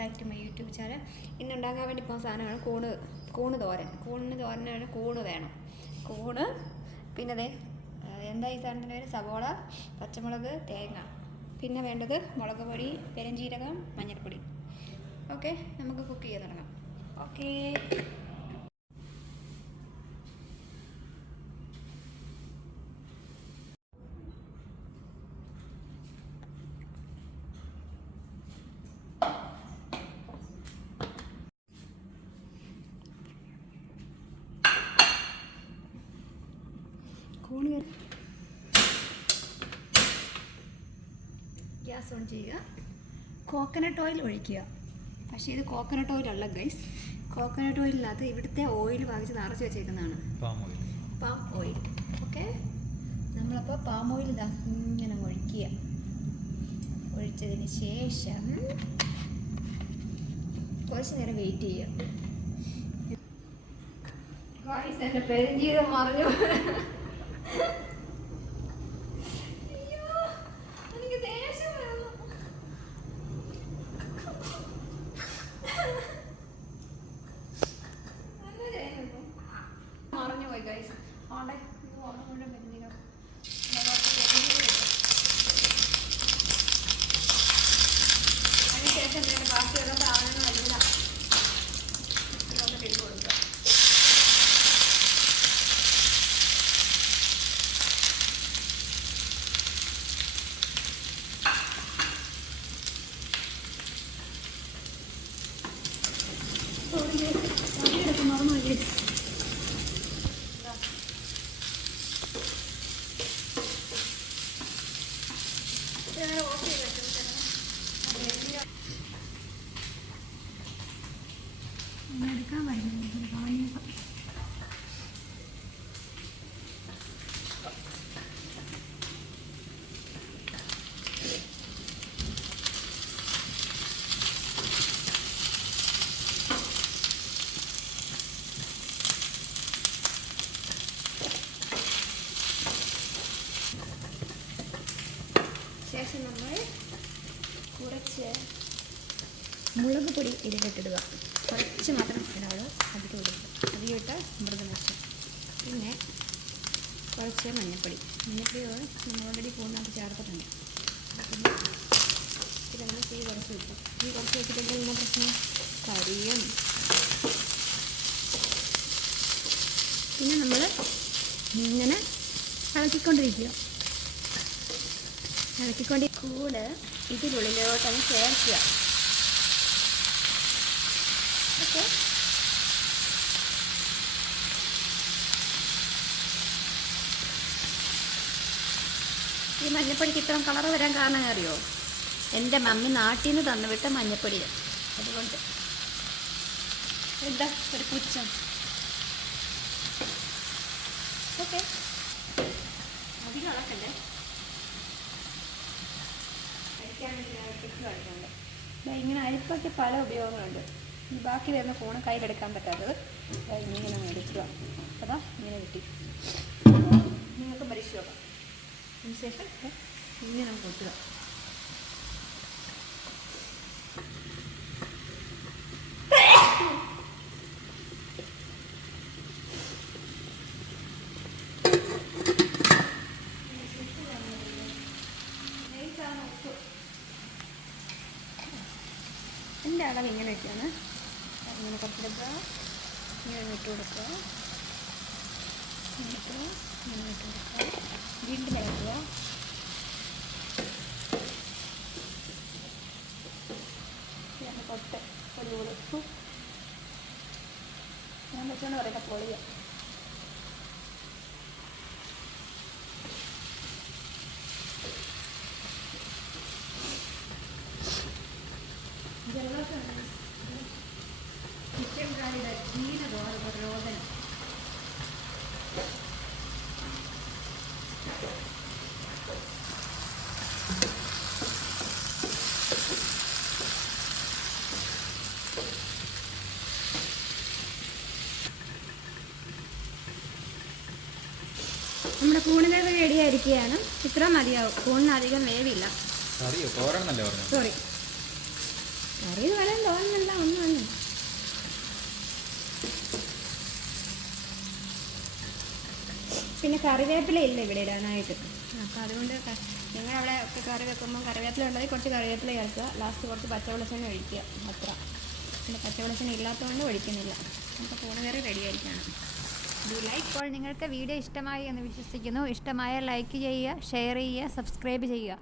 Back to my YouTube channel ഇന്ന് ഉണ്ടാക്കാൻ വേണ്ടി പോകുന്ന സാധനമാണ് കൂണ് കൂണ് തോരൻ. കൂണിന് തോരനാണ് കൂണ് വേണം. കൂണ് പിന്നെ അതെ എന്താ ഈ സാധനത്തിന് പേര്? സവോള പച്ചമുളക് തേങ്ങ. പിന്നെ വേണ്ടത് മുളക് പൊടി പെരഞ്ചീരകം മഞ്ഞൾപ്പൊടി. ഓക്കെ നമുക്ക് കുക്ക് ചെയ്യാൻ തുടങ്ങാം. ഓക്കേ കൂണ് കറി ഗ്യാസ് ഓൺ ചെയ്യുക. കോക്കനട്ട് ഓയിൽ ഒഴിക്കുക. പക്ഷേ ഇത് കോക്കനട്ട് ഓയിൽ അല്ല ഗൈസ് കോക്കനട്ട് ഓയിലിനകത്ത് ഇവിടുത്തെ ഓയിൽ വാങ്ങിച്ച് നിറച്ച് വെച്ചേക്കുന്നതാണ്. പാം ഓയിൽ ഓക്കെ നമ്മളപ്പോൾ പാം ഓയിൽ ഇതാ ഇങ്ങനെ ഒഴിക്കുക. ഒഴിച്ചതിന് ശേഷം കുറച്ച് നേരം വെയിറ്റ് ചെയ്യുക. ഗായ്സ് എന്റെ പെരുംജീവിതം മറിഞ്ഞു. ഇത് ഓർമ്മ മുഴുവൻ പെരുംജീരകം. ഇതിനകത്ത് പെരുംജീരകം ഇട്ടു. അതിനുശേഷം ഇതിന്റെ ബാക്കിയുള്ള സാധനങ്ങളെല്ലാം ഇതിലോട്ട് ഇട്ട് കൊടുക്കുക എടുക്കാൻ പറ്റുന്നില്ല ശേഷം നമ്മൾ കുറച്ച് മുളക് പൊടി ഇതിലിട്ടിടുക. കുറച്ച് മാത്രം ഇടാവുള്ളൂ. അധികം ഇടുക അധികം ഇട്ടാൽ മൃദുനഷ്ടം പിന്നെ കുറച്ച് മഞ്ഞൾപ്പൊടി മഞ്ഞൾപ്പൊടി നമ്മൾ ഓൾറെഡി പോകുന്നതിനകത്ത് ചേർത്തിട്ടുണ്ട്. പിന്നെ ഇതങ്ങനെ തീ കുറച്ച് വെക്കും തീ കുറച്ച് വെച്ചിട്ടുണ്ടെങ്കിൽ നമ്മൾ പ്രശ്നം? കരിയും. പിന്നെ നമ്മൾ ഇങ്ങനെ ഇളക്കിക്കൊണ്ടിരിക്കുക. ഇളക്കിക്കൊണ്ട് കൂട് ഇതിനുള്ളിലോട്ടങ്ങ് ചേർക്കുക. ഓക്കെ. ഈ മഞ്ഞപ്പൊടിക്ക് ഇത്രയും കളർ വരാൻ കാരണം അറിയോ? എന്റെ മമ്മി നാട്ടിൽ നിന്ന് തന്നുവിട്ട മഞ്ഞപ്പൊടി അതുകൊണ്ട് എന്താ ഒരു പുച്ഛം? ഓക്കെ. അധികം അളക്കണ്ടേ കഴിക്കാൻ വേണ്ടി ഇങ്ങനെ അരിപ്പൊക്കെ പല ഉപയോഗങ്ങളുണ്ട്. ബാക്കി വരുന്ന ഫോൺ കയ്യിലെടുക്കാൻ പറ്റാത്തത്. ഇങ്ങനെ എടുക്കുക അതാ ഇങ്ങനെ കിട്ടി നിങ്ങൾക്ക് പരീക്ഷ നോക്കാം അതിനുശേഷം ഇങ്ങനെ കൊട്ടുക എന്റെ അളവ് ഇങ്ങനെയൊക്കെയാണ് ഇങ്ങനെ കുറച്ചെടുക്കുക ഇങ്ങനെ ഇട്ട് കൊടുക്കുക. എന്നിട്ട് ഇങ്ങനെ ഇട്ട് കൊടുക്കുക. വീണ്ടും ഇളക്കുക. ഇതാണ് കൊട്ട് ഉടുപ്പ് ഞാൻ വെച്ചോണ്ട് പറയുന്ന പൊളിയ നമ്മുടെ കൂണിനേവ് റെഡി ആയിരിക്കുകയാണ് ഇത്ര മതിയാവും. കൂണിന് അധികം വേവില്ല. സോറി കറി എന്ന് തോന്നുന്നില്ല ഒന്നും പിന്നെ കറിവേപ്പില ഇല്ല ഇവിടെ ഇടാനായിട്ട്. അപ്പോൾ അതുകൊണ്ട് നിങ്ങൾ അവിടെ ഒക്കെ കറി വെക്കുമ്പോൾ കറിവേപ്പില ഉണ്ടെങ്കിൽ കുറച്ച് കറിവേപ്പില ചേർക്കുക. ലാസ്റ്റ് കുറച്ച് പച്ചവെളിച്ചെണ്ണ ഒഴിക്കുക. അത്ര. പിന്നെ പച്ചവെളിച്ചെണ്ണ ഇല്ലാത്തതുകൊണ്ട് ഒഴിക്കുന്നില്ല. അപ്പോൾ കൂണുകറി റെഡി ആയിരിക്കണം. ഡു ലൈക്ക് അപ്പോൾ നിങ്ങൾക്ക് വീഡിയോ ഇഷ്ടമായി എന്ന് വിശ്വസിക്കുന്നു. ഇഷ്ടമായ ലൈക്ക് ചെയ്യുക ഷെയർ ചെയ്യുക സബ്സ്ക്രൈബ് ചെയ്യുക.